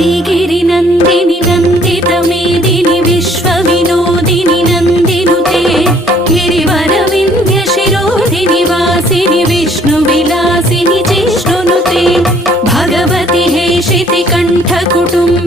ऐगिरिनन्दिनि नन्दितमेदिनि विश्वविनोदिनि नन्दिनुते गिरिवरविन्ध्यशिरोधिनि वासिनि विष्णुविलासिनि जिष्णुनुते भगवति हेशितिकण्ठकुटुम्ब